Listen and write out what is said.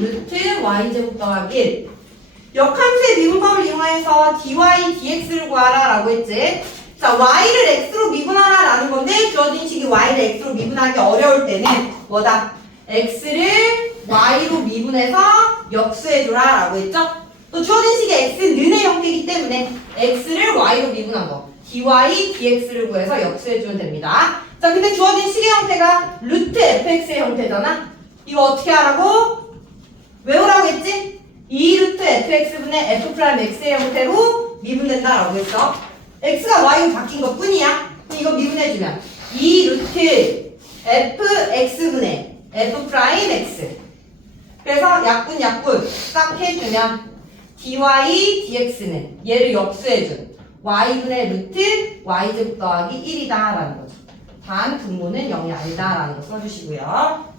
루트 y제곱 더하기 1 역함수의 미분법을 이용해서 dy dx를 구하라 라고 했지. 자 y를 x로 미분하라 라는 건데 주어진 식이 y를 x로 미분하기 어려울 때는 뭐다? x를 y로 미분해서 역수해줘라 라고 했죠. 또 주어진 식이 x는 의 형태이기 때문에 x를 y로 미분한 거 dy dx를 구해서 역수해주면 됩니다. 자 근데 주어진 식의 형태가 루트 fx의 형태잖아. 이거 어떻게 하라고? 외우라고 했지? 2 루트 fx분의 f 프라임 x의 형태로 미분된다라고 했어. x가 y로 바뀐 것 뿐이야. 이거 미분해주면 2 루트 fx분의 f 프라임 x. 그래서 약분 약분 딱 해주면 dy dx는 얘를 역수해준 y분의 루트 y제곱 더하기 1이다 라는 거죠. 단 분모는 0이 아니다라는 거 써주시고요.